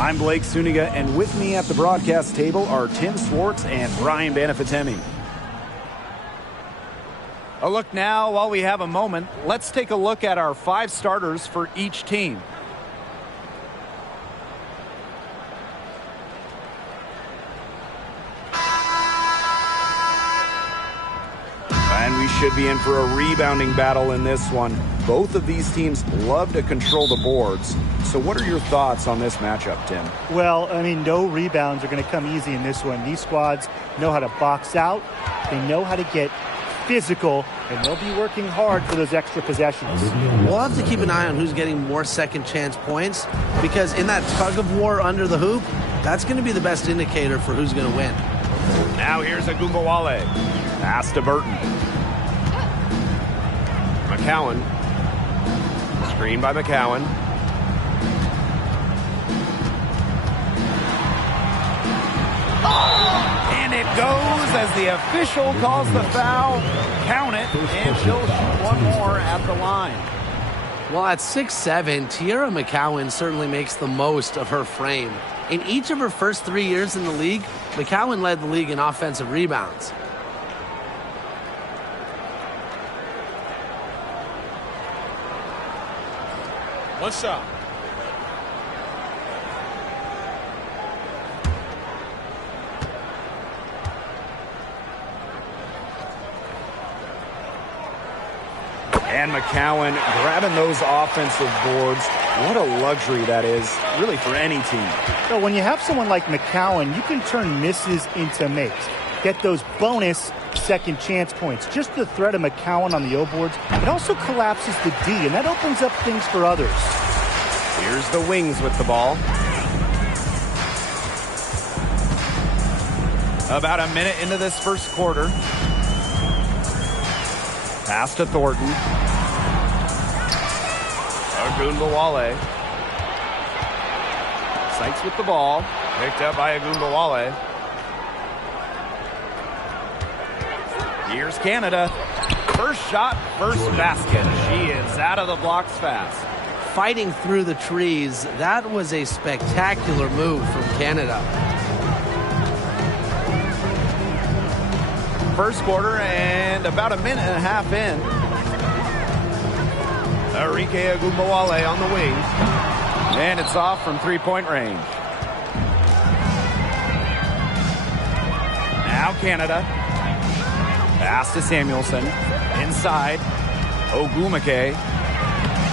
I'm Blake Suniga, and with me at the broadcast table are Tim Swartz and Brian Banafitemi. A look now, while we have a moment, let's take a look at our 5 starters for each team. And we should be in for a rebounding battle in this one. Both of these teams love to control the boards. So what are your thoughts on this matchup, Tim? Well, I mean, no rebounds are going to come easy in this one. These squads know how to box out. They know how to get physical, and they'll be working hard for those extra possessions. We'll have to keep an eye on who's getting more second chance points, because in that tug of war under the hoop, that's going to be the best indicator for who's going to win. Now here's Agumbawale. Pass to Burton. McCowan. Screen by McCowan. And it goes as the official calls the foul. Count it, and she'll shoot one more at the line. Well, at 6'7", Tiara McCowan certainly makes the most of her frame. In each of her first 3 years in the league, McCowan led the league in offensive rebounds. What's up? And McCowan grabbing those offensive boards. What a luxury that is, really, for any team. So when you have someone like McCowan, you can turn misses into makes. Get those bonus second chance points. Just the threat of McCowan on the O boards, it also collapses the D, and that opens up things for others. Here's the Wings with the ball. About a minute into this first quarter. Pass to Thornton. Agumbawale. Sykes with the ball. Picked up by Agumbawale. Here's Canada. First shot, first basket. She is out of the blocks fast. Fighting through the trees, that was a spectacular move from Canada. First quarter and about a minute and a half in. Arike Agumbawale on the wing. And it's off from three-point range. Now Canada. Pass to Samuelson. Inside. Ogumake.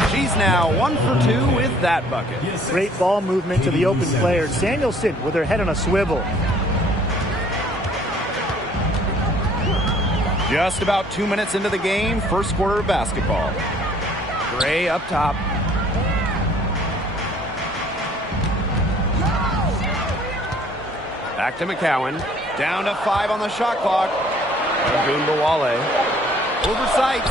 She's now 1 for 2 with that bucket. Great ball movement to the open player. Samuelson with her head on a swivel. Just about 2 minutes into the game, first quarter of basketball. Gray up top. Back to McCowan. Down to 5 on the shot clock. Agumbawale. Over Sykes.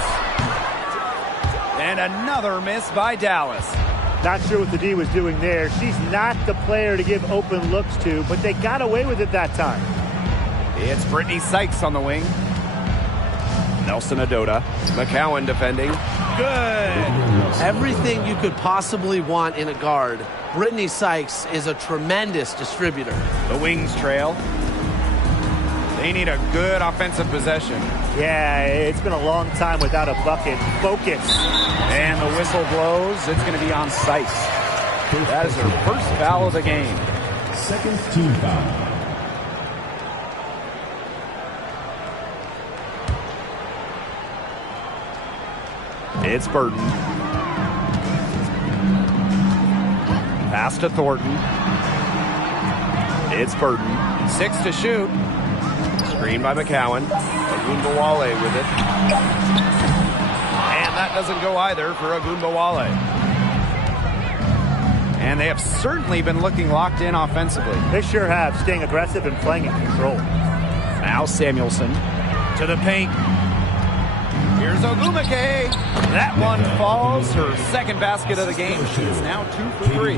And another miss by Dallas. Not sure what the D was doing there. She's not the player to give open looks to, but they got away with it that time. It's Brittany Sykes on the wing. Nelson Adota. McCowan defending. Good. Everything you could possibly want in a guard. Brittany Sykes is a tremendous distributor. The Wings trail. They need a good offensive possession. Yeah, it's been a long time without a bucket. Focus. And the whistle blows. It's going to be on Sykes. That is her first foul of the game. Second team foul. It's Burton. Pass to Thornton. It's Burton. 6 to shoot. Screen by McCowan. Agumbawale with it. And that doesn't go either for Agumbawale. And they have certainly been looking locked in offensively. They sure have, staying aggressive and playing in control. Now Samuelson to the paint. Here's Ogumake. That one falls. Her second basket of the game. She is now 2 for 3.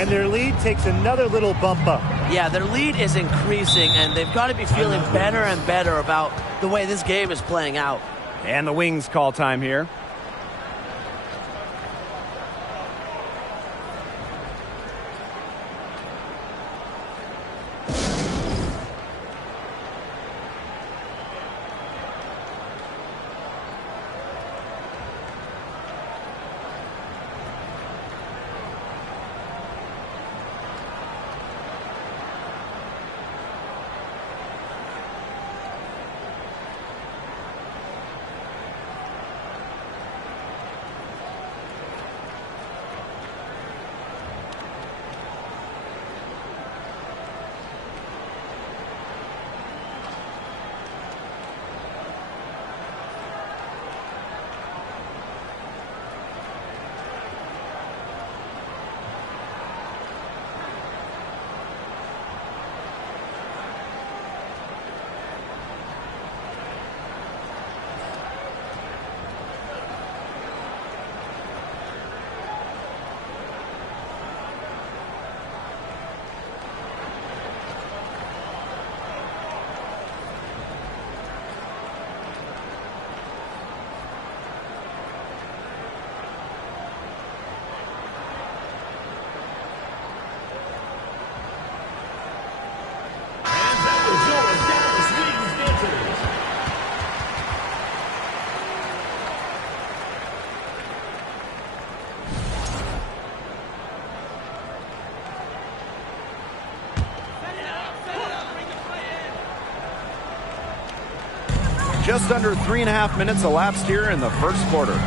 And their lead takes another little bump up. Yeah, their lead is increasing, and they've got to be feeling better and better about the way this game is playing out. And the Wings call time here. Just under 3.5 minutes elapsed here in the first quarter.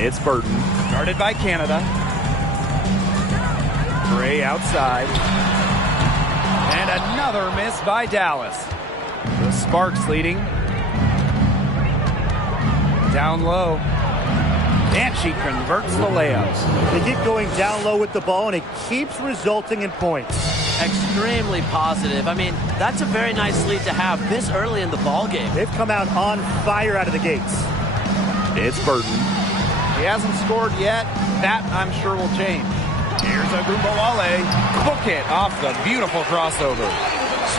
It's Burton. Guarded by Canada. Gray outside. And another miss by Dallas. The Sparks leading. Down low. And she converts the layup. They get going down low with the ball, and it keeps resulting in points. Extremely positive. I mean, that's a very nice lead to have this early in the ball game. They've come out on fire out of the gates. It's Burton. He hasn't scored yet. That, I'm sure, will change. Here's Agumbawale. Book it off the beautiful crossover.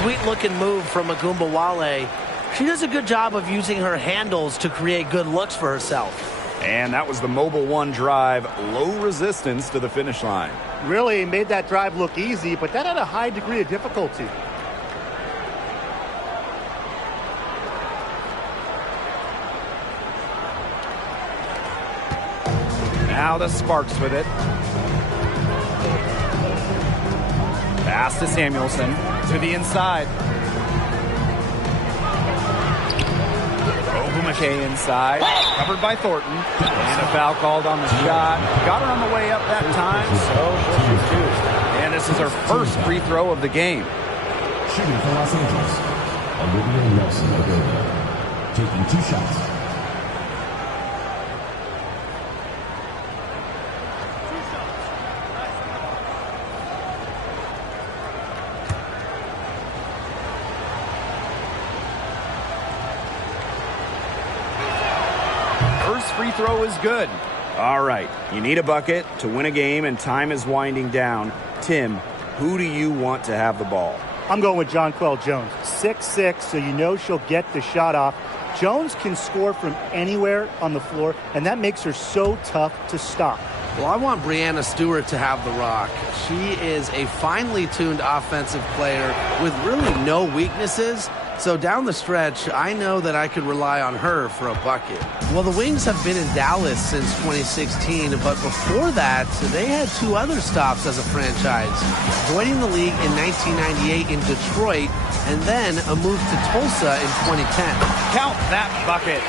Sweet-looking move from Agumbawale. She does a good job of using her handles to create good looks for herself. And that was the Mobile One drive. Low resistance to the finish line. Really made that drive look easy, but that had a high degree of difficulty. Now the Sparks with it. Pass to Samuelson. To the inside. Ogumake inside. Covered by Thornton. And a foul called on the shot. Got her on the way up that time, so she'll shoot two. And this is her first free throw of the game. Shooting for Los Angeles, Olivia Nelson-Odoa. Taking 2 shots. Free throw is good. All right, you need a bucket to win a game, and time is winding down. Tim, who do you want to have the ball? I'm going with Jonquel Jones. 6'6", so you know she'll get the shot off. Jones can score from anywhere on the floor, and that makes her so tough to stop. Well, I want Breanna Stewart to have the rock. She is a finely tuned offensive player with really no weaknesses. So down the stretch, I know that I could rely on her for a bucket. Well, the Wings have been in Dallas since 2016, but before that, they had 2 other stops as a franchise. Joining the league in 1998 in Detroit, and then a move to Tulsa in 2010. Count that bucket.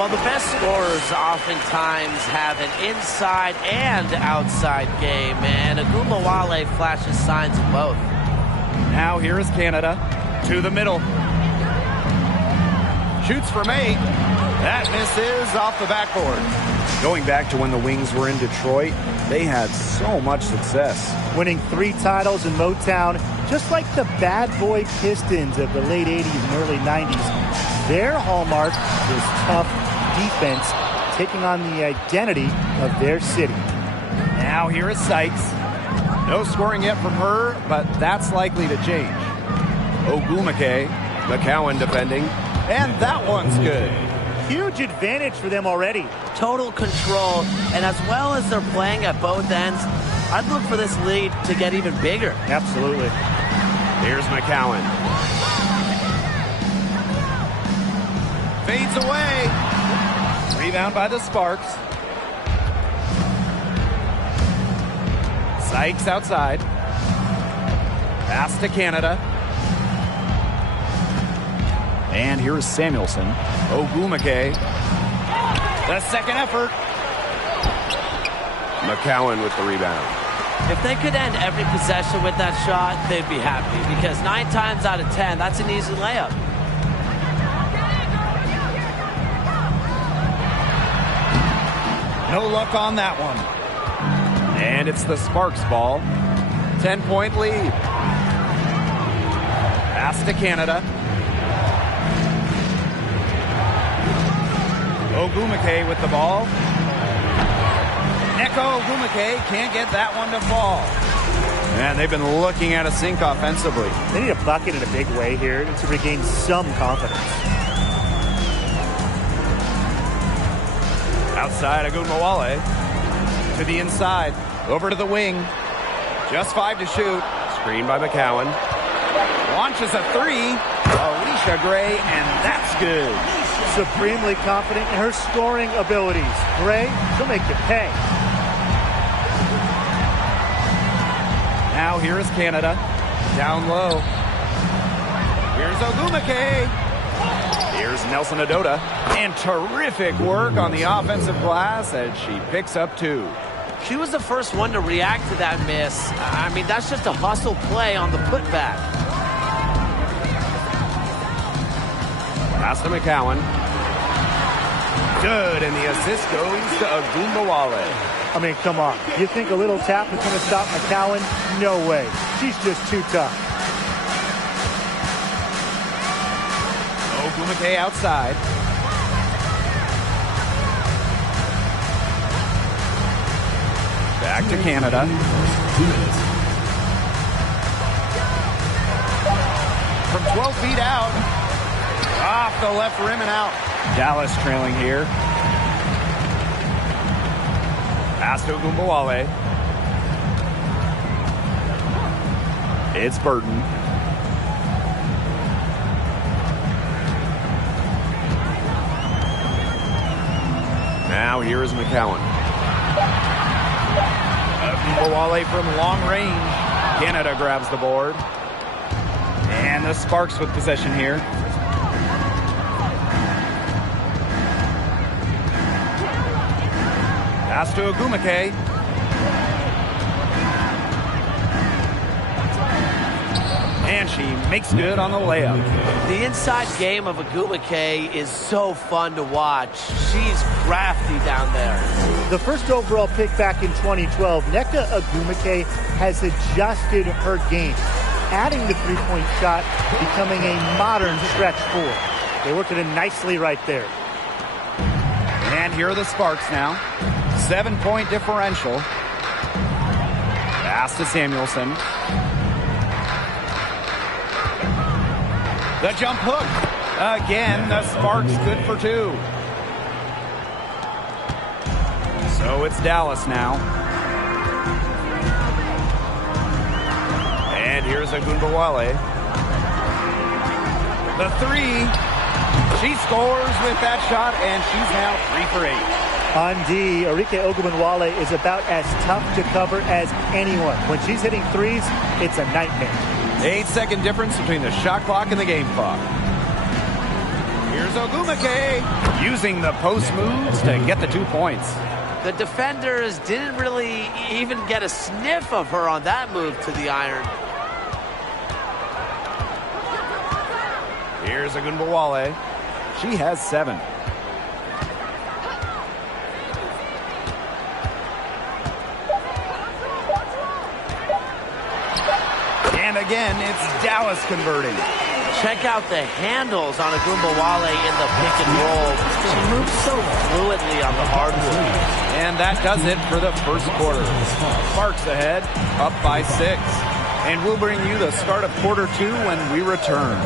Well, the best scorers oftentimes have an inside and outside game, and Agumbawale flashes signs of both. Now here is Canada to the middle. Shoots from 8. That misses off the backboard. Going back to when the Wings were in Detroit, they had so much success. Winning 3 titles in Motown, just like the bad boy Pistons of the late 80s and early 90s. Their hallmark was tough defense, taking on the identity of their city. Now here is Sykes. No scoring yet from her, but that's likely to change. Ogumake, McCowan defending, and that one's good. Huge advantage for them already. Total control, and as well as they're playing at both ends, I'd look for this lead to get even bigger. Absolutely. Here's McCowan. Fades away. Rebound by the Sparks. Sykes outside. Pass to Canada. And here is Samuelson. Ogumake. The second effort. McCowan with the rebound. If they could end every possession with that shot, they'd be happy, because 9 times out of 10, that's an easy layup. No luck on that one. And it's the Sparks ball. 10-point lead. Pass to Canada. Ogumake with the ball. Neko Ogumake can't get that one to fall. Man, they've been looking at a sink offensively. They need a bucket in a big way here to regain some confidence. Outside, Agumbawale. To the inside. Over to the wing. Just 5 to shoot. Screened by McCowan. Launches a 3. Alicia Gray, and that's good. Supremely confident in her scoring abilities. Gray, she'll make you pay. Now here is Canada. Down low. Here's Ogumake. Here's Nelson Adota. And terrific work on the offensive glass as she picks up 2. She was the first one to react to that miss. I mean, that's just a hustle play on the putback. Pass to McCowan. Good, and the assist goes to Agumbawale. I mean, come on. You think a little tap is going to stop McCowan? No way. She's just too tough. Ogumake outside. Back to Canada. From 12 feet out. Off the left rim and out. Dallas trailing here. Pass to Agumbawale. It's Burton. Now here is McCowan. Agumbawale from long range. Canada grabs the board. And the Sparks with possession here. Pass to Ogumake. And she makes good on the layup. The inside game of Ogumake is so fun to watch. She's crafty down there. The first overall pick back in 2012, Nneka Ogumake has adjusted her game, adding the three-point shot, becoming a modern stretch four. They worked it in nicely right there. And here are the Sparks now. 7-point differential. Pass to Samuelson. The jump hook. Again, the Sparks good for 2. So it's Dallas now. And here's Agumbawale. The 3. She scores with that shot, and she's now 3 for 8. On D, Arike Ogunbowale is about as tough to cover as anyone. When she's hitting threes, it's a nightmare. 8-second difference between the shot clock and the game clock. Here's Ogumake using the post moves to get the 2 points. The defenders didn't really even get a sniff of her on that move to the iron. Here's Agumbawale. She has 7. And again, it's Dallas converting. Check out the handles on Agumbawale in the pick and roll. She moves so fluidly on the hardwood. And that does it for the first quarter. Sparks ahead, up by 6. And we'll bring you the start of quarter 2 when we return.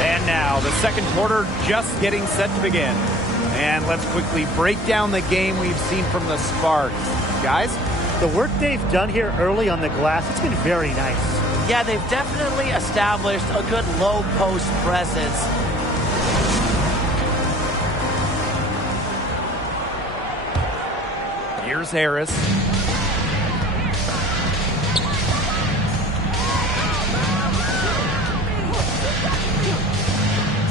And now the second quarter just getting set to begin. And let's quickly break down the game we've seen from the Sparks. Guys? The work they've done here early on the glass, it's been very nice. Yeah, they've definitely established a good low post presence. Here's Harris.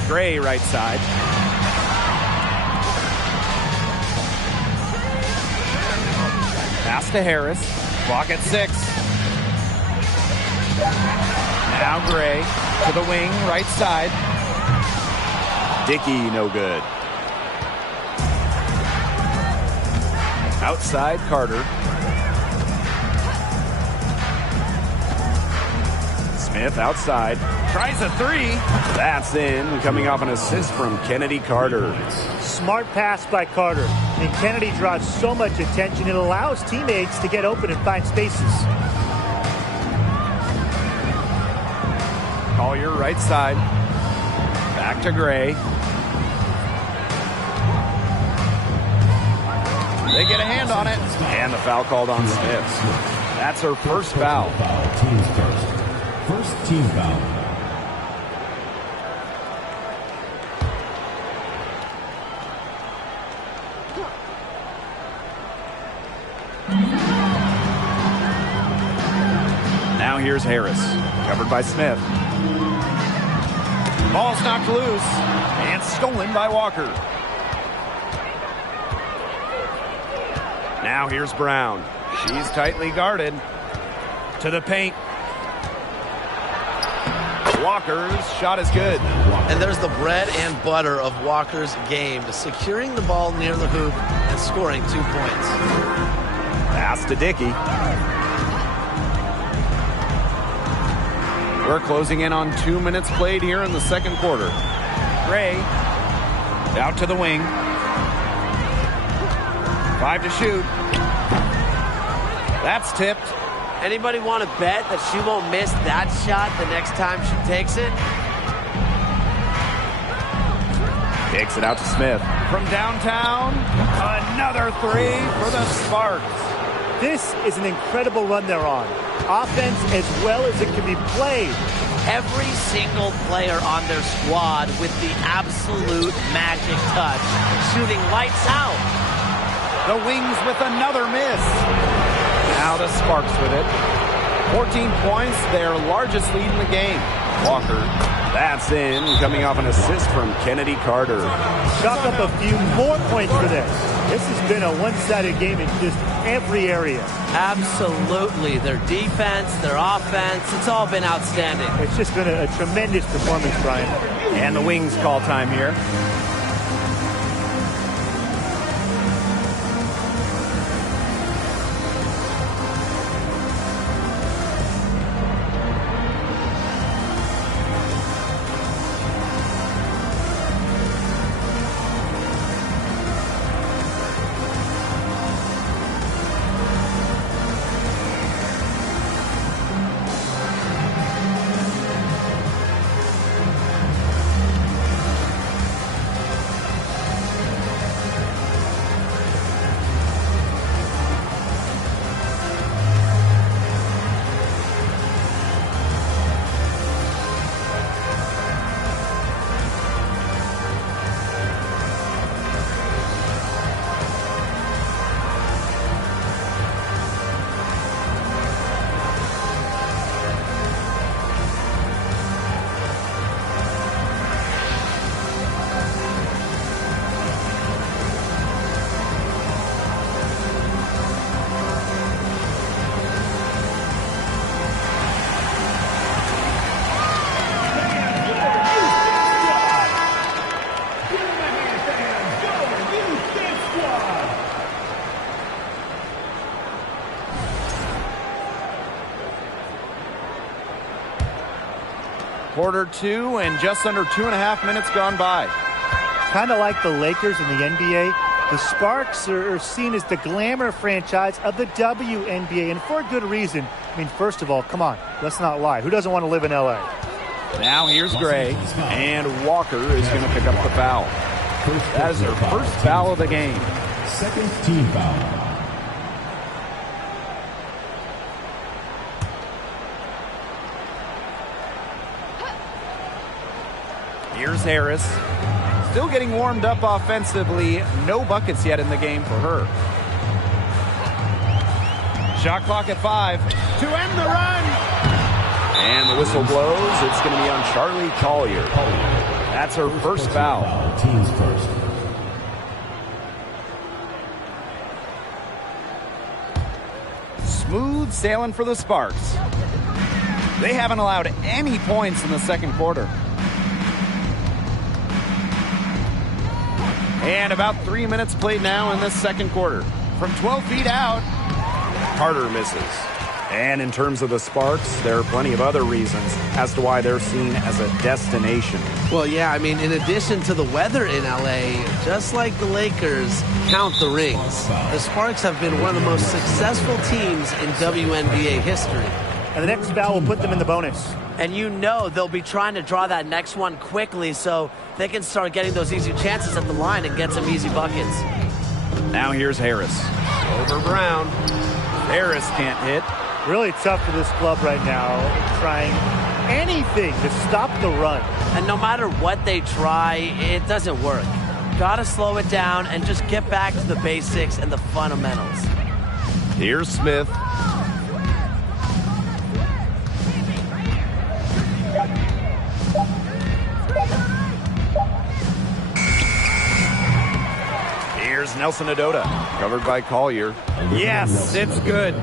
Gray right side. Pass to Harris. Clock at 6. Now Gray to the wing, right side. Dickey, no good. Outside, Carter. Smith outside. Tries a 3. That's in, coming off an assist from Kennedy Carter. Smart pass by Carter. And Kennedy draws so much attention, it allows teammates to get open and find spaces. Collier right side. Back to Gray. They get a hand on it. And the foul called on Smith. That's her first foul. Teams first. First team foul. Now here's Harris, covered by Smith. Ball's knocked loose and stolen by Walker. Now here's Brown. She's tightly guarded. To the paint. Walker's shot is good. And there's the bread and butter of Walker's game, securing the ball near the hoop and scoring 2 points. Pass to Dickey. We're closing in on 2 minutes played here in the second quarter. Gray out to the wing. 5 to shoot. That's tipped. Anybody want to bet that she won't miss that shot the next time she takes it? Kicks it out to Smith. From downtown, another three for the Sparks. This is an incredible run they're on. Offense as well as it can be played. Every single player on their squad with the absolute magic touch, shooting lights out. The Wings with another miss. Now the Sparks with it. 14 points, their largest lead in the game. Walker, that's in, coming off an assist from Kennedy Carter. Chalk up a few more points for this. This has been a one-sided game in just every area. Absolutely. Their defense, their offense, it's all been outstanding. It's just been a tremendous performance, Brian. And the Wings call time here. Quarter two and just under 2.5 minutes gone by. Kind of like the Lakers in the NBA, the Sparks are seen as the glamour franchise of the WNBA, and for a good reason. I mean, first of all, come on, let's not lie. Who doesn't want to live in LA? Now here's Gray, and Walker is going to pick up the foul. That is her first foul of the game. Second team foul. Here's Harris. Still getting warmed up offensively. No buckets yet in the game for her. Shot clock at 5 to end the run. And the whistle blows. It's going to be on Charlie Collier. That's her first foul. Team's first. Smooth sailing for the Sparks. They haven't allowed any points in the second quarter. And about 3 minutes played now in this second quarter. From 12 feet out, Carter misses. And in terms of the Sparks, there are plenty of other reasons as to why they're seen as a destination. Well, yeah, I mean, in addition to the weather in LA, just like the Lakers, count the rings. The Sparks have been one of the most successful teams in WNBA history. And the next foul will put them in the bonus. And you know they'll be trying to draw that next one quickly so they can start getting those easy chances at the line and get some easy buckets. Now here's Harris. Over Brown. Harris can't hit. Really tough for this club right now, trying anything to stop the run. And no matter what they try, it doesn't work. Gotta slow it down and just get back to the basics and the fundamentals. Here's Smith. Nelson Adota. Covered by Collier. Yes, it's good.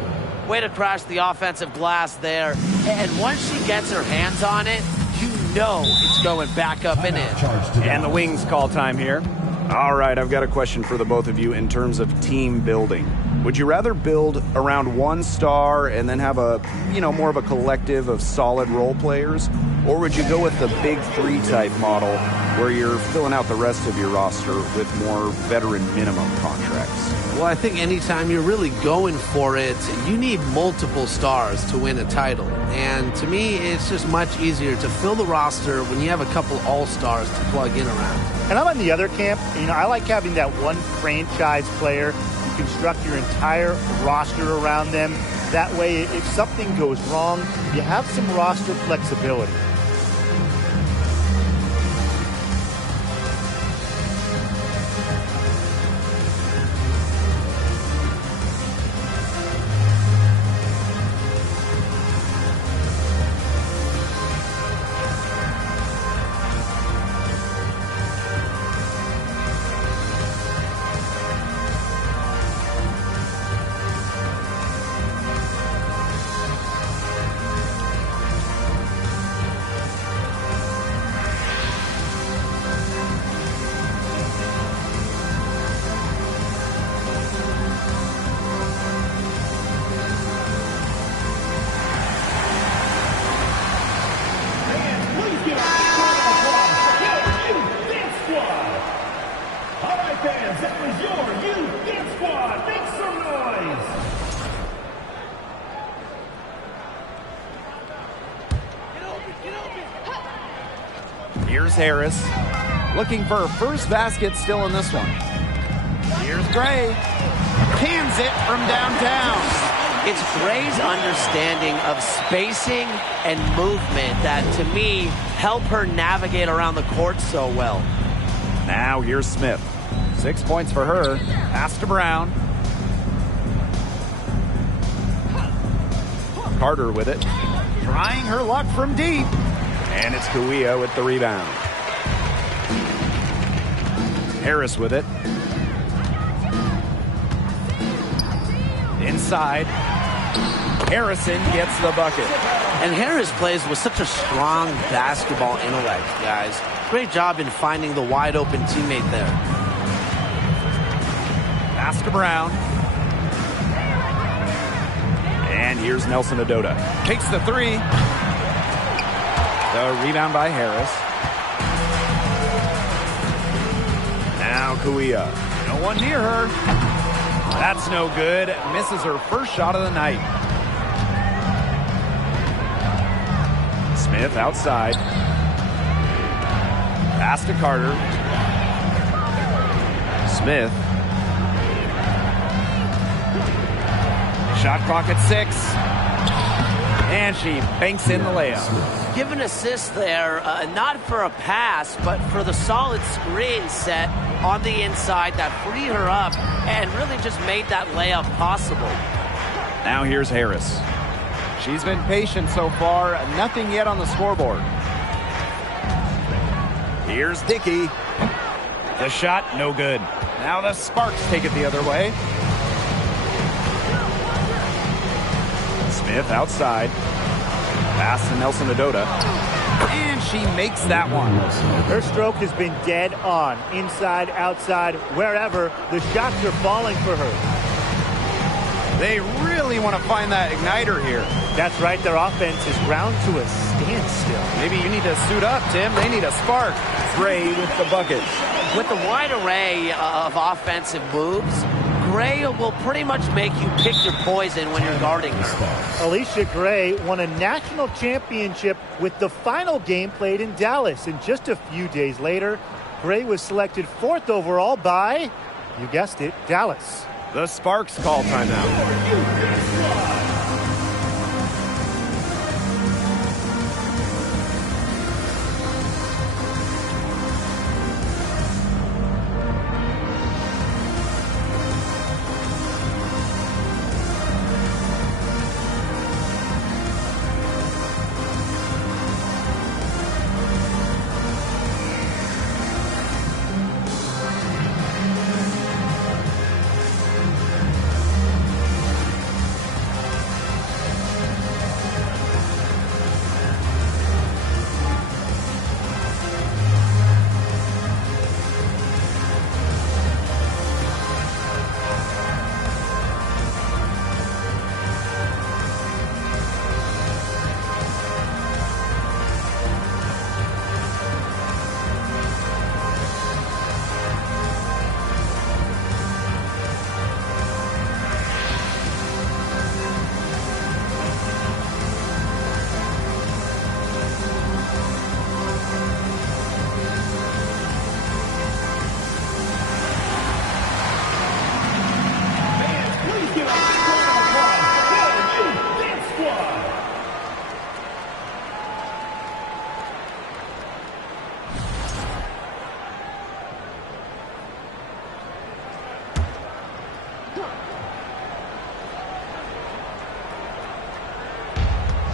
Way to crash the offensive glass there. And once she gets her hands on it, you know it's going back up and in. And the Wings call time here. All right, I've got a question for the both of you in terms of team building. Would you rather build around one star and then have a, more of a collective of solid role players? Or would you go with the big three type model where you're filling out the rest of your roster with more veteran minimum contracts? Well, I think anytime you're really going for it, you need multiple stars to win a title. And to me, it's just much easier to fill the roster when you have a couple all-stars to plug in around. And I'm on the other camp. I like having that one franchise player. You construct your entire roster around them. That way, if something goes wrong, you have some roster flexibility. Here's Harris, looking for her first basket still in this one. Here's Gray, cans it from downtown. It's Gray's understanding of spacing and movement that, to me, help her navigate around the court so well. Now here's Smith. 6 points for her. Pass to Brown. Carter with it. Trying her luck from deep. And it's Kawia with the rebound. Harris with it. Inside. Harrison gets the bucket. And Harris plays with such a strong basketball intellect, guys. Great job in finding the wide open teammate there. Pass to Brown. And here's Nelson Adota. Takes the three. The rebound by Harris. Now Kawia. No one near her. That's no good. Misses her first shot of the night. Smith outside. Pass to Carter. Smith. Shot clock at 6. And she banks in the layup. Give an assist there, not for a pass, but for the solid screen set on the inside that freed her up and really just made that layup possible. Now here's Harris. She's been patient so far. Nothing yet on the scoreboard. Here's Dickey. The shot, no good. Now the Sparks take it the other way. Smith outside. Pass to Nelson Adota. And she makes that one. Her stroke has been dead on. Inside, outside, wherever. The shots are falling for her. They really want to find that igniter here. That's right. Their offense is ground to a standstill. Maybe you need to suit up, Tim. They need a spark. Gray with the bucket. With the wide array of offensive moves, Gray will pretty much make you pick your poison when you're guarding her. Alicia Gray won a national championship with the final game played in Dallas. And just a few days later, Gray was selected 4th overall by, you guessed it, Dallas. The Sparks call timeout.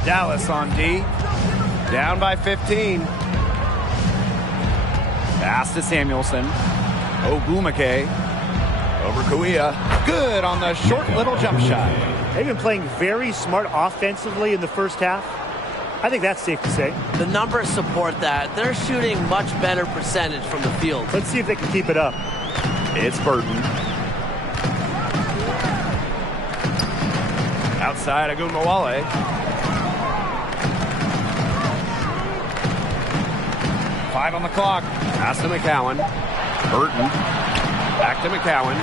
Dallas on D. Down by 15. Pass to Samuelson. Ogumake. Over Kuia. Good on the short little jump shot. They've been playing very smart offensively in the first half. I think that's safe to say. The numbers support that. They're shooting much better percentage from the field. Let's see if they can keep it up. It's Burton. Outside Agunmawale. Five on the clock. Pass to McCowan. Burton. Back to McCowan.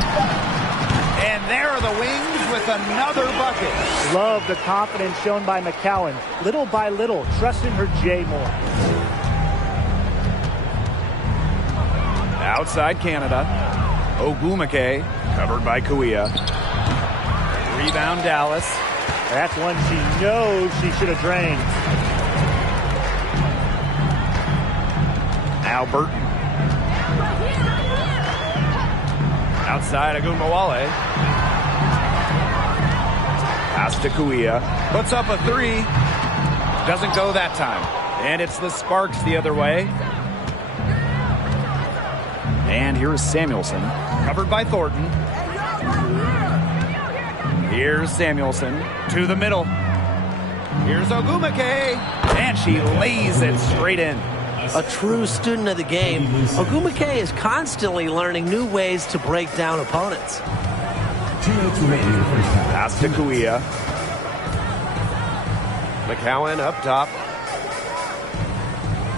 And there are the Wings with another bucket. Love the confidence shown by McCowan. Little by little, trusting her J more. Outside Canada. Ogumake. Covered by Kuia. Rebound Dallas. That's one she knows she should have drained. Now Burton. Outside Agunmawale. Pass to Kuia. Puts up a three. Doesn't go that time. And it's the Sparks the other way. And here is Samuelson. Covered by Thornton. Here's Samuelson to the middle. Here's Ogumake. And she lays it straight in. A true student of the game, Ogumake is constantly learning new ways to break down opponents. 2 minutes remaining in the first half. Pass to Kuia. McCowan up top.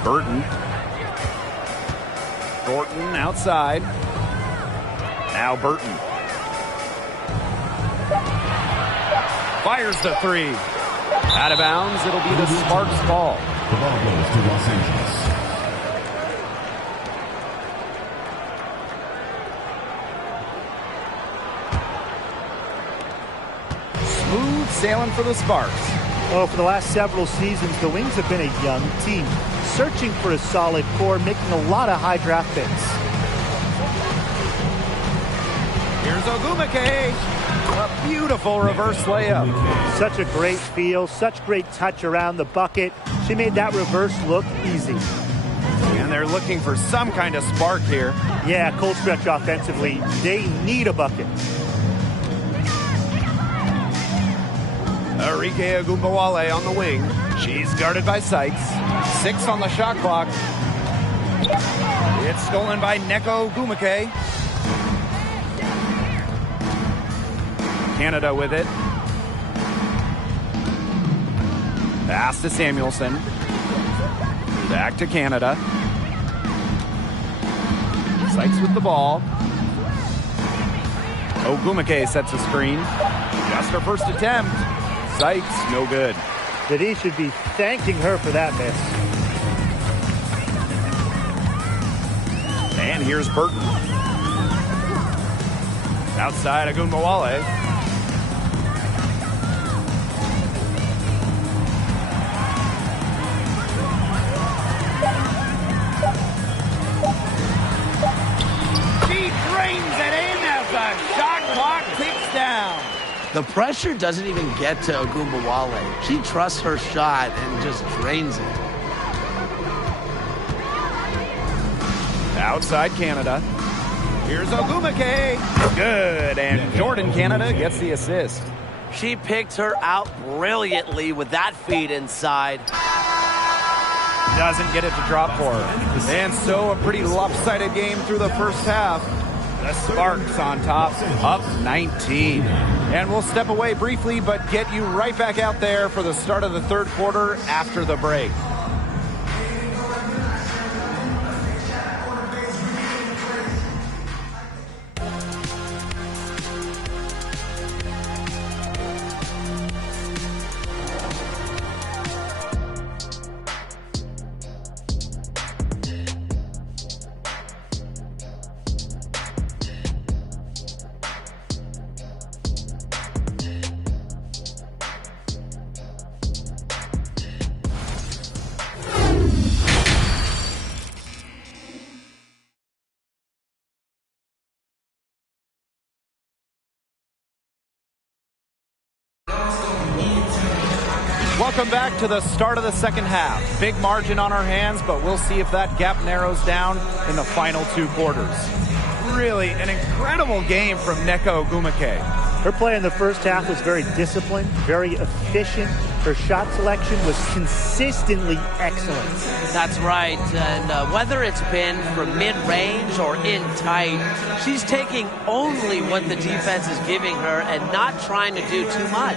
Burton. Thornton outside. Now Burton. Fires the three. Out of bounds. It'll be the Sparks ball. The ball goes to Los Angeles. Smooth sailing for the Sparks. Well, for the last several seasons, the Wings have been a young team, searching for a solid core, making a lot of high draft picks. Here's Ogumake. A beautiful reverse layup. Such a great feel, such great touch around the bucket. She made that reverse look easy. And they're looking for some kind of spark here. Yeah, cold stretch offensively. They need a bucket. Arike Agumbawale on the wing. She's guarded by Sykes. 6 on the shot clock. It's stolen by Neko Ogumake. Canada with it. Pass to Samuelson. Back to Canada. Sykes with the ball. Ogumake sets a screen. Just her first attempt. Sykes, no good. That should be thanking her for that miss. And here's Burton. Outside Agunmawale. She drains it in as the shot clock ticks down. The pressure doesn't even get to Agumbawale. She trusts her shot and just drains it. Outside Canada. Here's Ogumake. Good. And Jordan Canada gets the assist. She picked her out brilliantly with that feed inside. Doesn't get it to drop for her. And so a pretty lopsided game through the first half. The Sparks on top, up 19. And we'll step away briefly, but get you right back out there for the start of the third quarter after the break. Welcome back to the start of the second half. Big margin on our hands, but we'll see if that gap narrows down in the final 2 quarters. Really an incredible game from Neko Ogwumike. Her play in the first half was very disciplined, very efficient. Her shot selection was consistently excellent. That's right. And whether it's been from mid-range or in tight, she's taking only what the defense is giving her and not trying to do too much.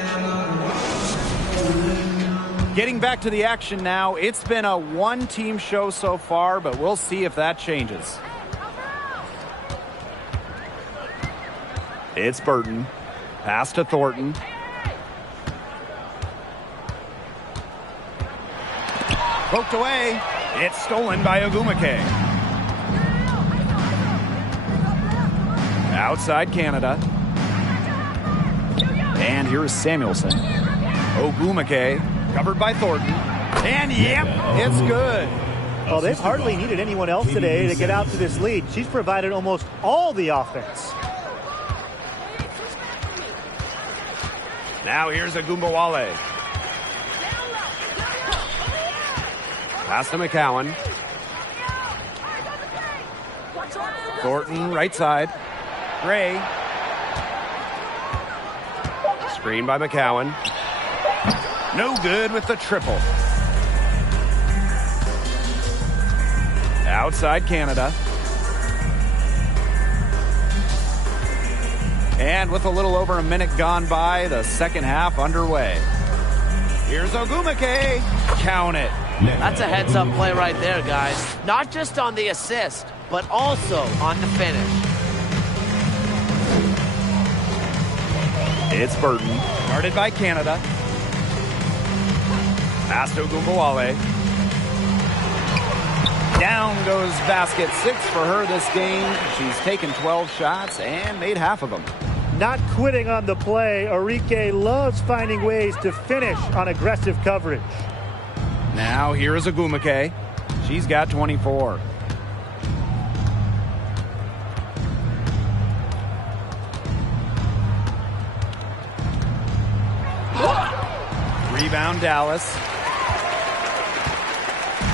Getting back to the action now. It's been a one-team show so far, but we'll see if that changes. It's Burton. Pass to Thornton. Poked away. It's stolen by Ogwumike. Outside Canada. And here is Samuelson. Ogwumike covered by Thornton. And yep, it's good. Well, they've hardly needed anyone else today to get out to this lead. She's provided almost all the offense. Now here's Ogwumike. Pass to McCowan. Thornton, right side. Gray. Screen by McCowan. No good with the triple. Outside Canada. And with a little over a minute gone by, the second half underway. Here's Ogwumike. Count it. That's a heads-up play right there, guys. Not just on the assist, but also on the finish. It's Burton. Guarded by Canada. Pass to Ogwumike. Down goes basket 6 for her this game. She's taken 12 shots and made half of them. Not quitting on the play. Arike loves finding ways to finish on aggressive coverage. Now here is Ogwumike. She's got 24. Rebound Dallas.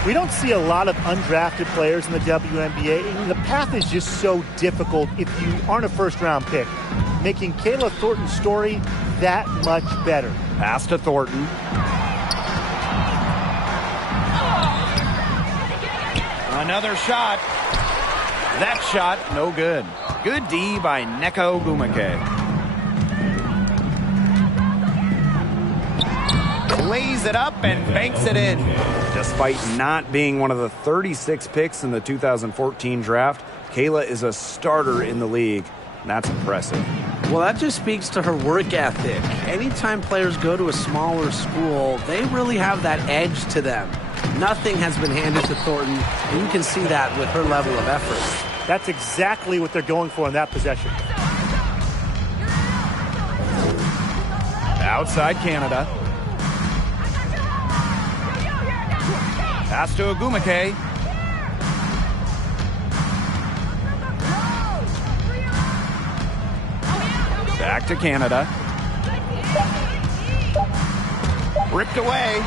We don't see a lot of undrafted players in the WNBA, and the path is just so difficult if you aren't a first-round pick, making Kayla Thornton's story that much better. Pass to Thornton. Another shot. That shot, no good. Good D by Neko Ogwumike. Lays it up and banks it in. Despite not being one of the 36 picks in the 2014 draft, Kayla is a starter in the league. That's impressive. Well, that just speaks to her work ethic. Anytime players go to a smaller school, they really have that edge to them. Nothing has been handed to Thornton, and you can see that with her level of effort. That's exactly what they're going for in that possession. Outside Canada. Pass to Ogwumike. Back to Canada. Ripped away.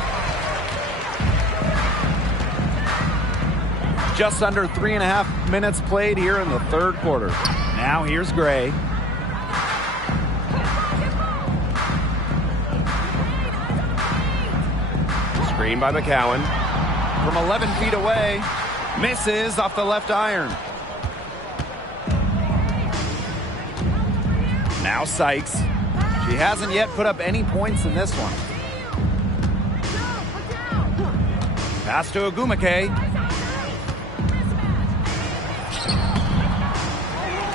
Just under 3.5 minutes played here in the third quarter. Now here's Gray. Screen by McCowan. From 11 feet away. Misses off the left iron. Now Sykes. She hasn't yet put up any points in this one. Pass to Ogwumike.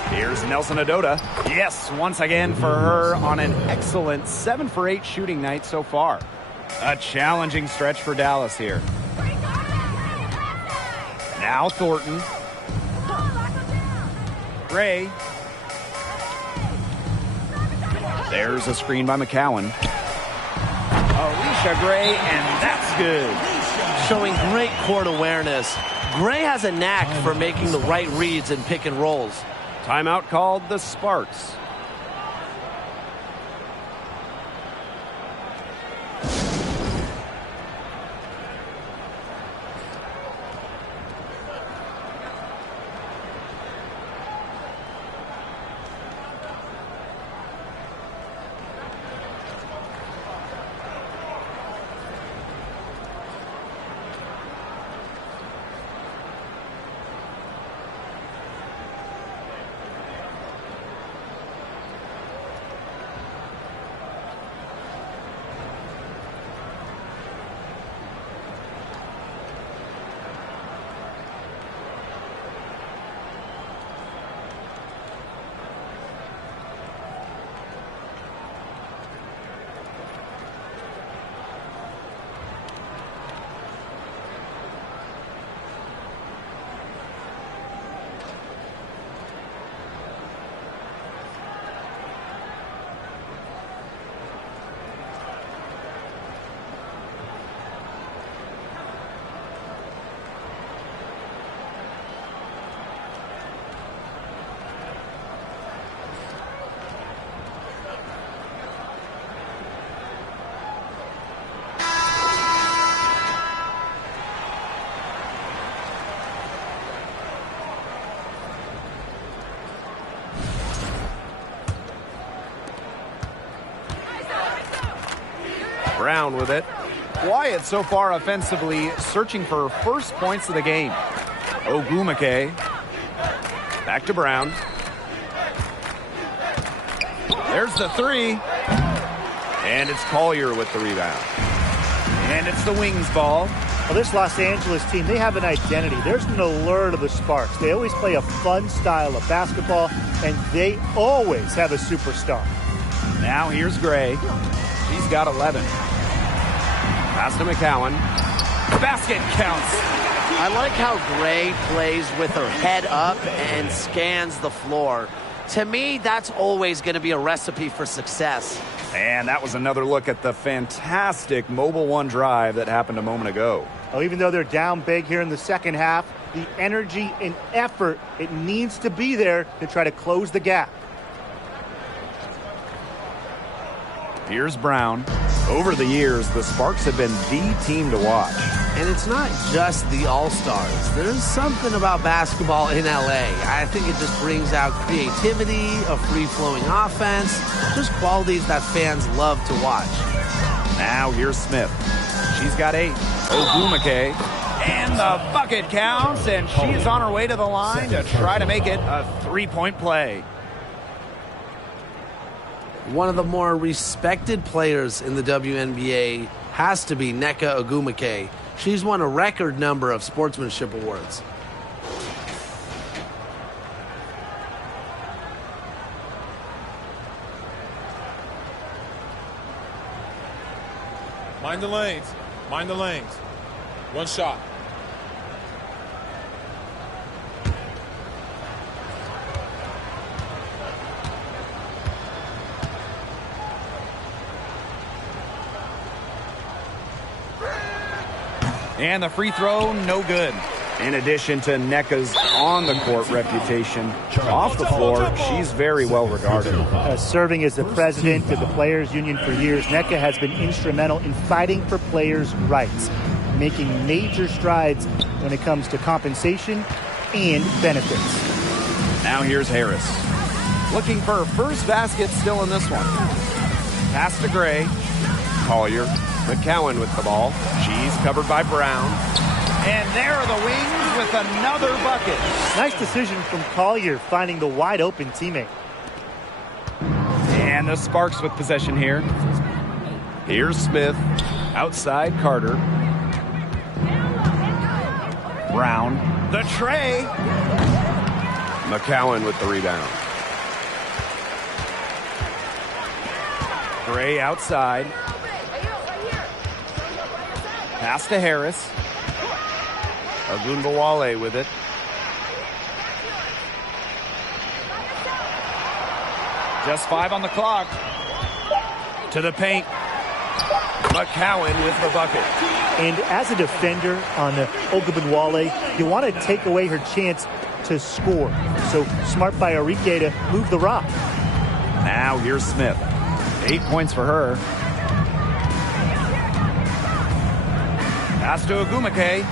Here's Nelson Adota. Yes, once again for her on an excellent 7 for 8 shooting night so far. A challenging stretch for Dallas here. Now Thornton. Gray. There's a screen by McCowan. Alicia Gray, and that's good. Showing great court awareness. Gray has a knack for making the right reads and pick and rolls. Timeout called the Sparks. Brown with it. Quiet so far offensively, searching for first points of the game. Ogumake. Back to Brown. There's the three. And it's Collier with the rebound. And it's the Wings ball. Well, this Los Angeles team, they have an identity. There's an allure to the Sparks. They always play a fun style of basketball, and they always have a superstar. Now here's Gray. She's got 11. Pass to McCowan. Basket counts. I like how Gray plays with her head up and scans the floor. To me, that's always going to be a recipe for success. And that was another look at the fantastic Mobile One drive that happened a moment ago. Oh, even though they're down big here in the second half, the energy and effort, it needs to be there to try to close the gap. Here's Brown. Over the years, the Sparks have been the team to watch. And it's not just the All-Stars. There's something about basketball in LA. I think it just brings out creativity, a free-flowing offense, just qualities that fans love to watch. Now here's Smith. She's got 8. Ogumake. And the bucket counts, and she's on her way to the line to try to make it a 3-point play. One of the more respected players in the WNBA has to be Nneka Ogumake. She's won a record number of sportsmanship awards. Mind the lanes. Mind the lanes. One shot. And the free throw, no good. In addition to Nneka's on-the-court reputation, off the floor, she's very well regarded. Serving as the president of the Players Union for years, Nneka has been instrumental in fighting for players' rights, making major strides when it comes to compensation and benefits. Now here's Harris. Looking for her first basket still in this one. Pass to Gray. Collier. McCowan with the ball. She's covered by Brown. And there are the Wings with another bucket. Nice decision from Collier, finding the wide-open teammate. And the Sparks with possession here. Here's Smith. Outside Carter. Brown. The tray. McCowan with the rebound. Gray outside. Pass to Harris. Ogunbowale with it. Just 5 on the clock. To the paint. McCowan with the bucket. And as a defender on Ogunbowale, you want to take away her chance to score. So smart by Arike to move the rock. Now here's Smith. 8 points for her. Pass to Ogumake.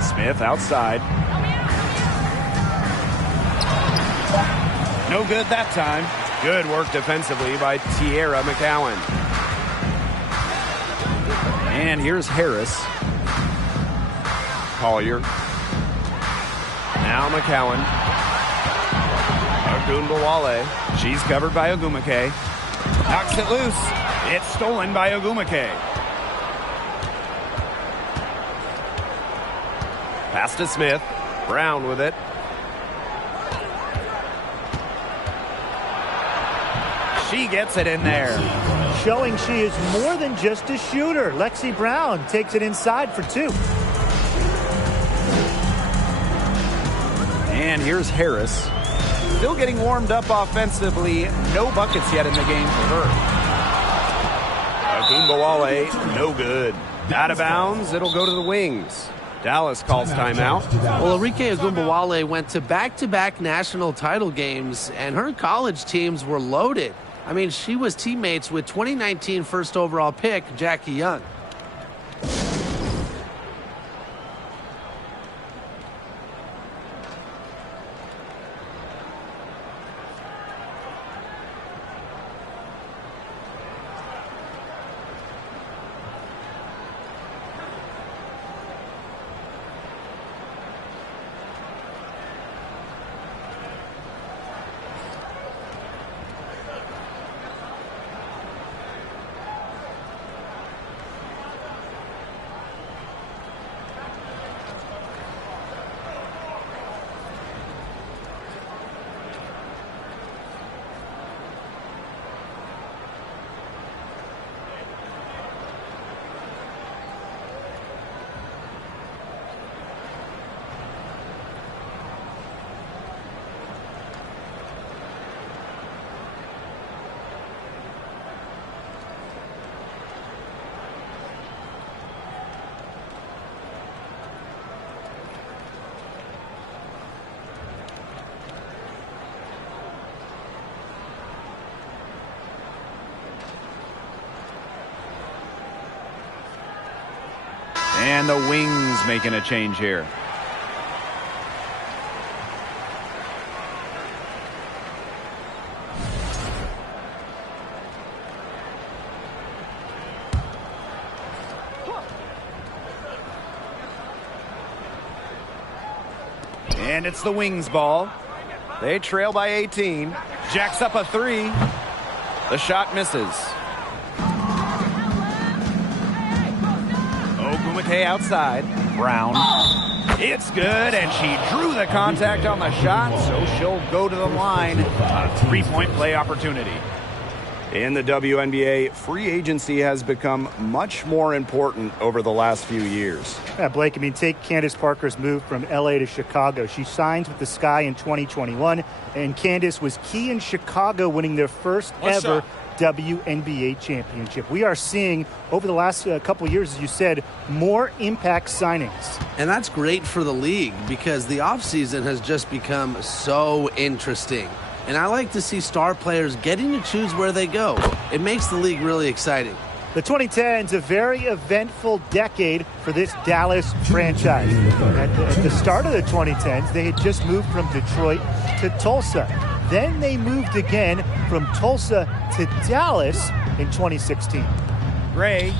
Smith outside. No good that time. Good work defensively by Tierra McCowan. And here's Harris. Collier. Now McCowan. Ogunbowale. She's covered by Ogumake. Knocks it loose. It's stolen by Ogumake. Pass to Smith. Brown with it. She gets it in there. Showing she is more than just a shooter. Lexi Brown takes it inside for 2. And here's Harris. Still getting warmed up offensively. No buckets yet in the game for her. Ogunbowale, no good. Out of bounds, it'll go to the Wings. Dallas calls timeout. Well, Arike Ogunbowale went to back-to-back national title games, and her college teams were loaded. I mean, she was teammates with 2019 first overall pick, Jackie Young. And the Wings making a change here. And it's the Wings ball. They trail by 18. Jacks up a 3. The shot misses. Ogumake outside. Brown. It's good, and she drew the contact on the shot, so she'll go to the line. A 3-point play opportunity. In the WNBA, free agency has become much more important over the last few years. Yeah, Blake, I mean, take Candace Parker's move from L.A. to Chicago. She signs with the Sky in 2021, and Candace was key in Chicago winning their first ever WNBA championship. We are seeing, over the last couple of years, as you said, more impact signings. And that's great for the league because the offseason has just become so interesting. And I like to see star players getting to choose where they go. It makes the league really exciting. The 2010s, a very eventful decade for this Dallas franchise. At the start of the 2010s, they had just moved from Detroit to Tulsa. Then they moved again from Tulsa to Dallas in 2016. Gray.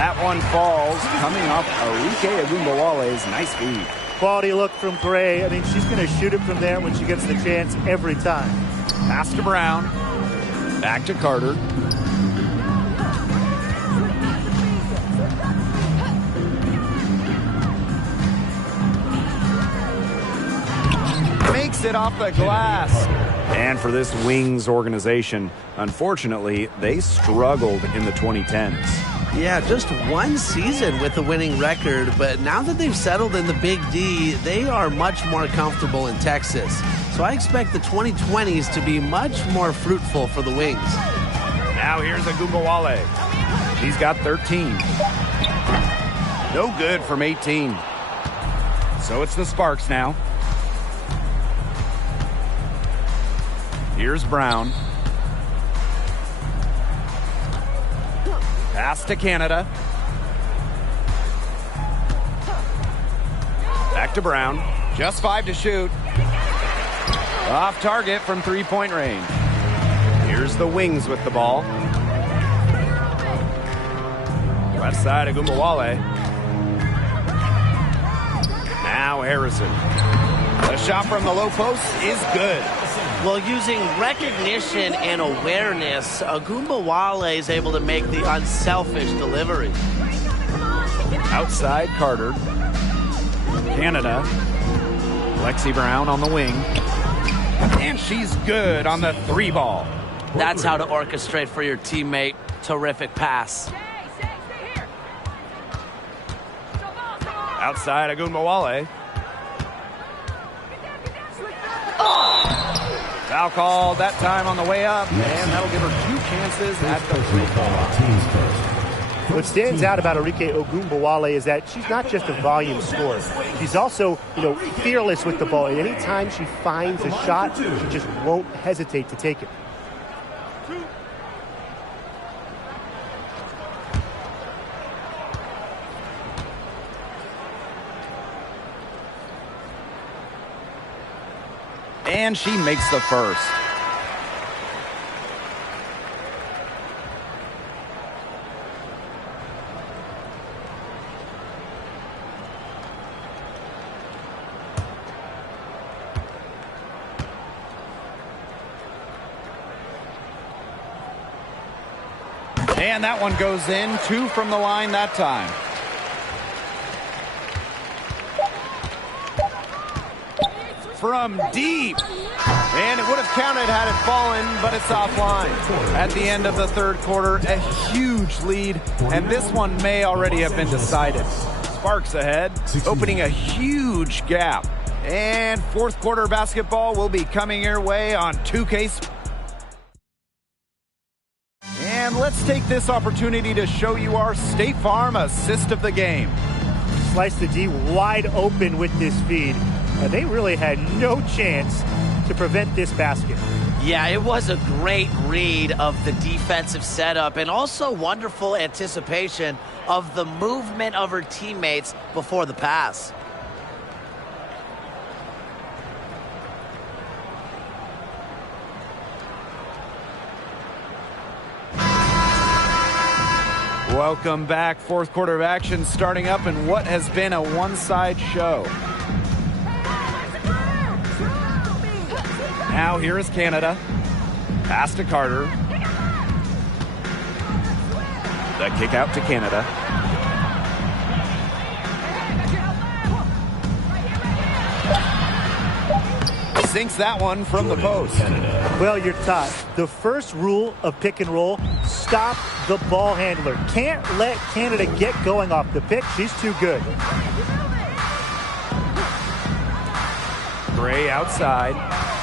That one falls, coming off Arike Ogunbowale's nice feed. Quality look from Gray. I mean, she's going to shoot it from there when she gets the chance every time. Pass to Brown. Back to Carter. Makes it off the glass. And for this Wings organization, unfortunately, they struggled in the 2010s. Yeah, just one season with a winning record, but now that they've settled in the Big D, they are much more comfortable in Texas. So I expect the 2020s to be much more fruitful for the Wings. Now here's Ogunbowale. He's got 13. No good from 18. So it's the Sparks now. Here's Brown. Pass to Canada. Back to Brown. Just 5 to shoot. Off target from 3-point range. Here's the Wings with the ball. Left side of Ogunbowale. Now Harrison. The shot from the low post is good. Well, using recognition and awareness, Ogunbowale is able to make the unselfish delivery. Outside Carter. Canada. Lexi Brown on the wing. And she's good on the 3 ball. That's how to orchestrate for your teammate. Terrific pass. Outside Ogunbowale. Foul called that time on the way up, and that'll give her 2 chances at the 3 ball. What stands out about Arike Ogunbowale is that she's not just a volume scorer. She's also, fearless with the ball. And anytime she finds a shot, she just won't hesitate to take it. And she makes the first. And that one goes in. 2 from the line that time. From deep. And it would have counted had it fallen, but it's offline. At the end of the 3rd quarter, a huge lead, and this one may already have been decided. Sparks ahead, opening a huge gap. And 4th quarter basketball will be coming your way on 2K. And let's take this opportunity to show you our State Farm assist of the game. Slice the D wide open with this feed. They really had no chance to prevent this basket. Yeah, it was a great read of the defensive setup and also wonderful anticipation of the movement of her teammates before the pass. Welcome back. Fourth quarter of action starting up in what has been a one-side show. Now here is Canada. Pass to Carter. The kick out to Canada. Sinks that one from the post. Well, you're taught. The first rule of pick and roll, stop the ball handler. Can't let Canada get going off the pick. She's too good. Gray outside.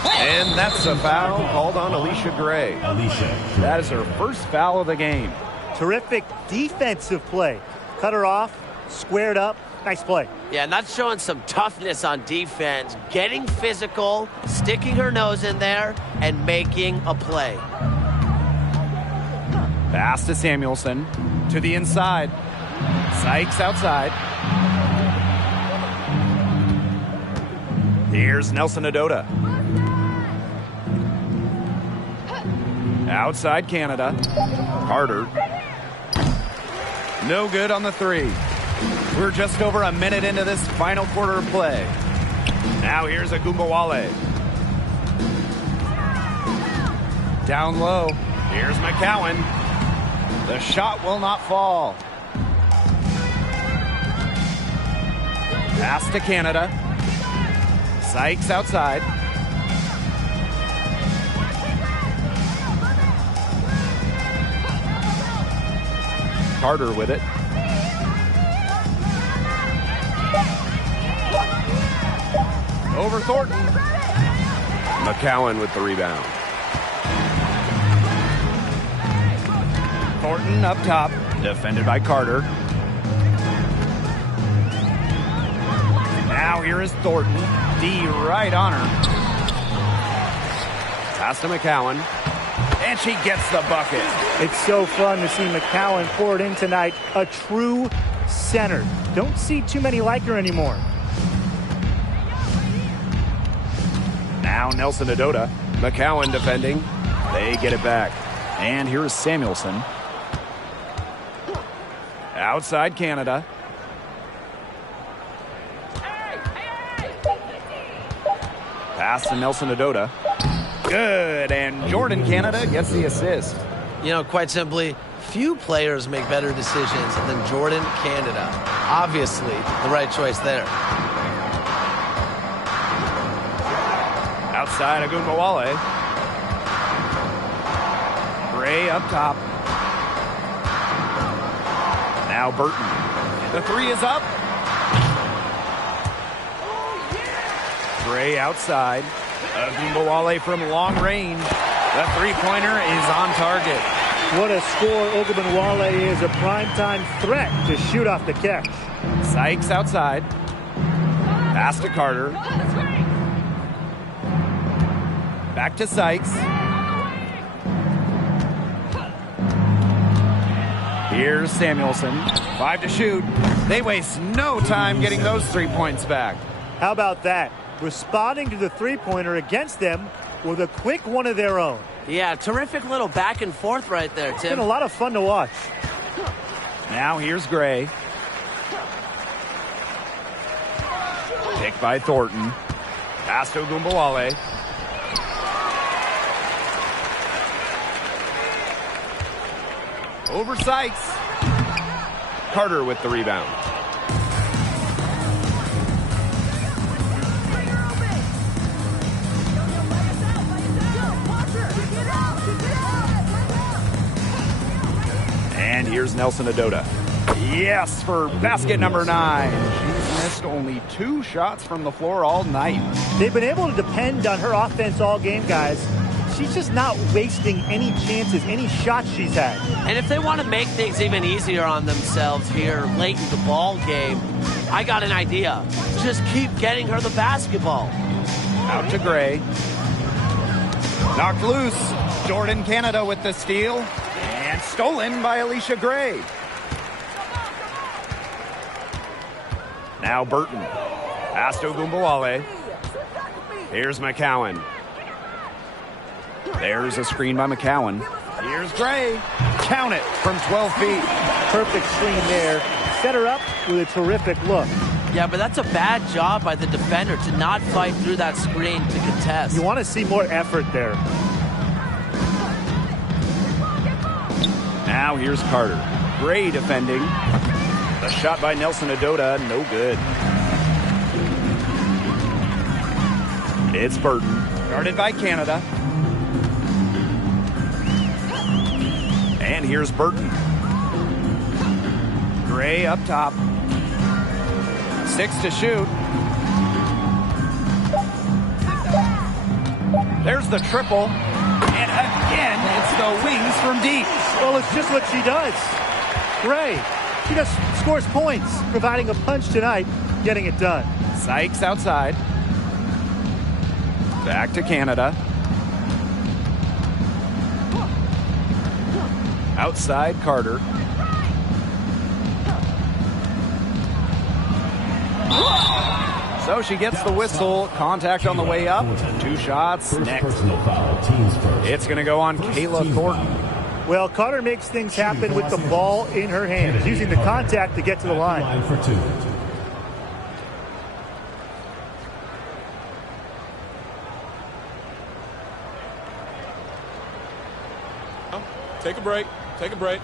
And that's a foul called on Alicia Gray. That is her first foul of the game. Terrific defensive play. Cut her off, squared up. Nice play. Yeah, and that's showing some toughness on defense. Getting physical, sticking her nose in there, and making a play. Pass to Samuelson. To the inside. Sykes outside. Here's Nelson Adota. Outside Canada. Carter. No good on the three. We're just over a minute into this final quarter of play. Now here's Agumbawale. Down low. Here's McCowan. The shot will not fall. Pass to Canada. Sykes outside. Carter with it. Over Thornton. McCowan with the rebound. Thornton up top, defended by Carter. Now here is Thornton. D right on her. Pass to McCowan. And she gets the bucket. It's so fun to see McCowan pour it in tonight. A true center. Don't see too many like her anymore. Now Nelson Adota. McCowan defending. They get it back. And here is Samuelson. Outside Canada. Pass to Nelson Adota. Good, and Jordan Canada gets the assist. You know, quite simply, few players make better decisions than Jordan Canada. Obviously, the right choice there. Outside Agumbawale. Gray up top. Now Burton. The three is up. Gray outside. Agumbawale from long range. The three-pointer is on target. What a score Ogunbowale is. A primetime threat to shoot off the catch. Sykes outside. Pass to Carter. Back to Sykes. Here's Samuelson. 5 to shoot. They waste no time getting those 3 points back. How about that? Responding to the three-pointer against them with a quick one of their own. Yeah, terrific little back and forth right there, Tim. It's been a lot of fun to watch. Now here's Gray. Picked by Thornton. Pass to Agumbawale. Over Sykes. Carter with the rebound. And here's Nelson Adota. Yes, for basket number 9. She's missed only 2 shots from the floor all night. They've been able to depend on her offense all game, guys. She's just not wasting any chances, any shots she's had. And if they want to make things even easier on themselves here late in the ball game, I got an idea. Just keep getting her the basketball. Out to Gray. Knocked loose. Jordan Canada with the steal. And stolen by Alicia Gray. Now Burton. Pass to Ogunbowale. Here's McCowan. There's a screen by McCowan. Here's Gray. Count it from 12 feet. Perfect screen there. Set her up with a terrific look. Yeah, but that's a bad job by the defender to not fight through that screen to contest. You want to see more effort there. Now here's Carter. Gray defending. The shot by Nelson Adota, no good. It's Burton. Guarded by Canada. And here's Burton. Gray up top. 6 to shoot. There's the triple. And again, it's the wings from deep. Well, it's just what she does. Gray, she just scores points, providing a punch tonight, getting it done. Sykes outside. Back to Canada. Outside Carter. So she gets the whistle. Contact on the way up. 2 shots next. It's going to go on Kayla Thornton. Well, Carter makes things happen with the ball in her hands, using the contact to get to the line. For 2. Take a break. Take a break.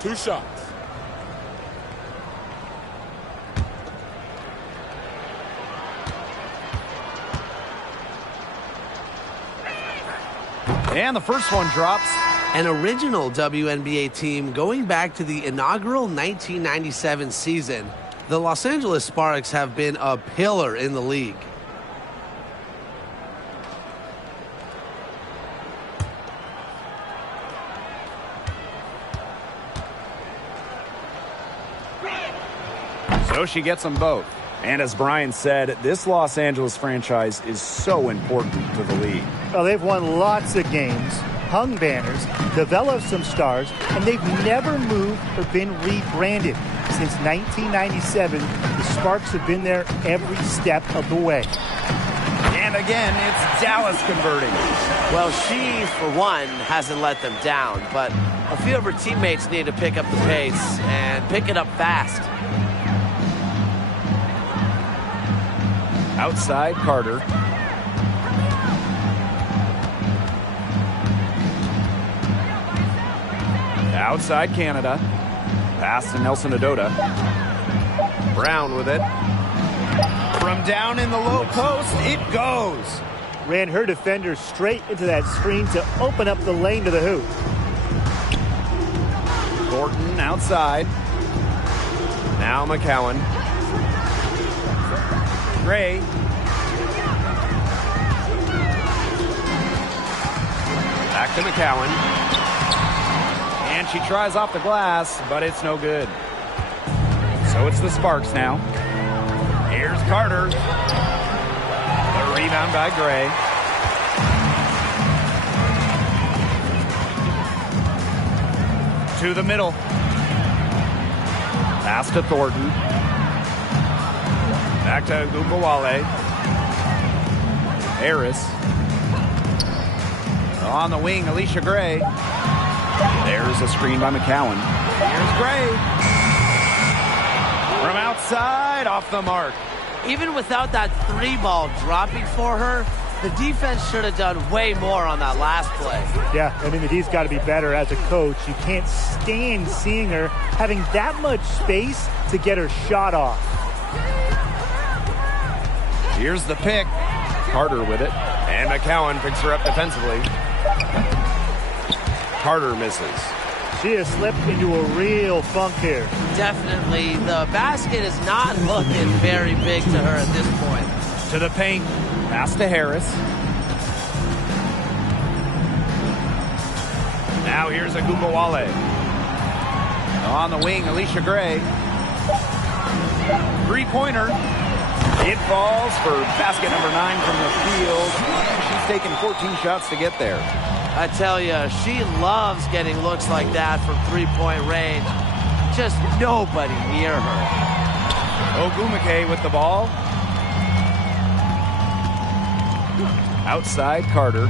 2 shots. And the first one drops. An original WNBA team going back to the inaugural 1997 season, the Los Angeles Sparks have been a pillar in the league. So she gets them both. And as Brian said, this Los Angeles franchise is so important to the league. Well, they've won lots of games, hung banners, developed some stars, and they've never moved or been rebranded. Since 1997, the Sparks have been there every step of the way. And again, it's Dallas converting. Well, she, for one, hasn't let them down, but a few of her teammates need to pick up the pace and pick it up fast. Outside Carter. Outside Canada. Pass to Nelson Adota. Brown with it. From down in the low post, it goes. Ran her defender straight into that screen to open up the lane to the hoop. Thornton outside. Now McCowan. Gray. Back to McCowan. And she tries off the glass, but it's no good. So it's the Sparks now. Here's Carter. The rebound by Gray. To the middle. Pass to Thornton. Back to Ogunbowale. Harris. On the wing, Alicia Gray. There's a screen by McCowan. Here's Gray. From outside, off the mark. Even without that 3-ball dropping for her, the defense should have done way more on that last play. Yeah, I mean, the D's got to be better as a coach. You can't stand seeing her having that much space to get her shot off. Here's the pick. Carter with it. And McCowan picks her up defensively. Carter misses. She has slipped into a real funk here. Definitely. The basket is not looking very big to her at this point. To the paint. Pass to Harris. Now here's Ogunbowale. On the wing, Alicia Gray. 3-pointer. It falls for basket number 9 from the field. She's taken 14 shots to get there. I tell you, she loves getting looks like that from three-point range. Just nobody near her. Ogumake with the ball. Outside Carter.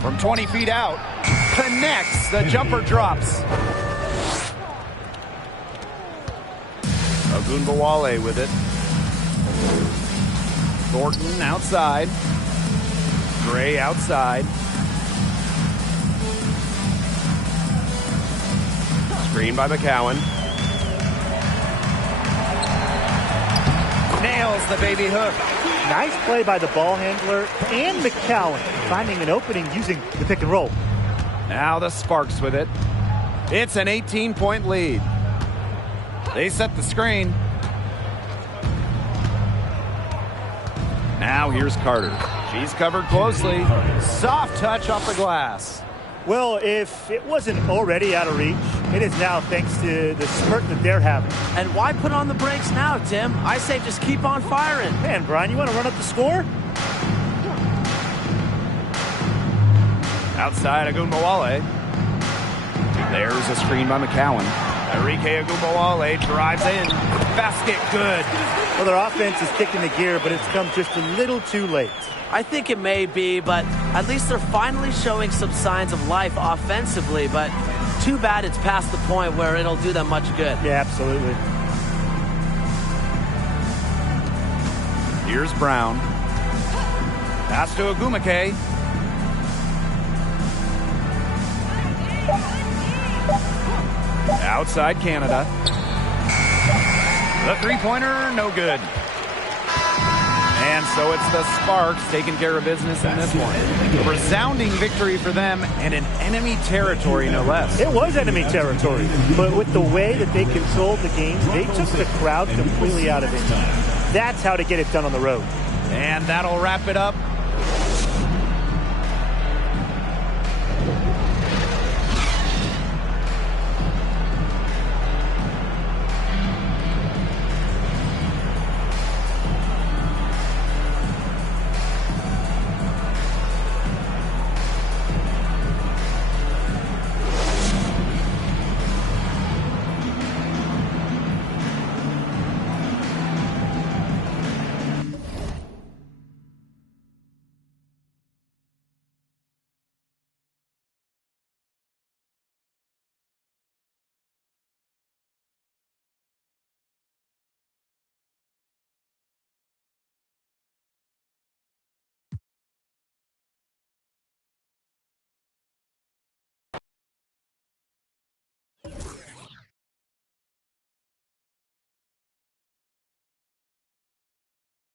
From 20 feet out. Connects. The jumper drops. Ogunbowale with it. Thornton outside. Gray outside. Screen by McCowan. Nails the baby hook. Nice play by the ball handler and McCowan, finding an opening using the pick and roll. Now the Sparks with it. It's an 18-point lead. They set the screen. Now here's Carter. She's covered closely. Soft touch off the glass. Well, if it wasn't already out of reach, it is now thanks to the spurt that they're having. And why put on the brakes now, Tim? I say just keep on firing. Man, Brian, you want to run up the score? Outside Ogunbowale. There's a screen by McCowan. Enrique Ogunbowale drives in. Basket good. Well, their offense is kicking the gear, but it's come just a little too late. I think it may be, but at least they're finally showing some signs of life offensively, but too bad it's past the point where it'll do them much good. Yeah, absolutely. Here's Brown. Pass to Ogumake. Outside Canada. The three-pointer, no good. And so it's the Sparks taking care of business in this one. A resounding victory for them and in enemy territory, no less. It was enemy territory, but with the way that they controlled the game, they took the crowd completely out of it. That's how to get it done on the road. And that'll wrap it up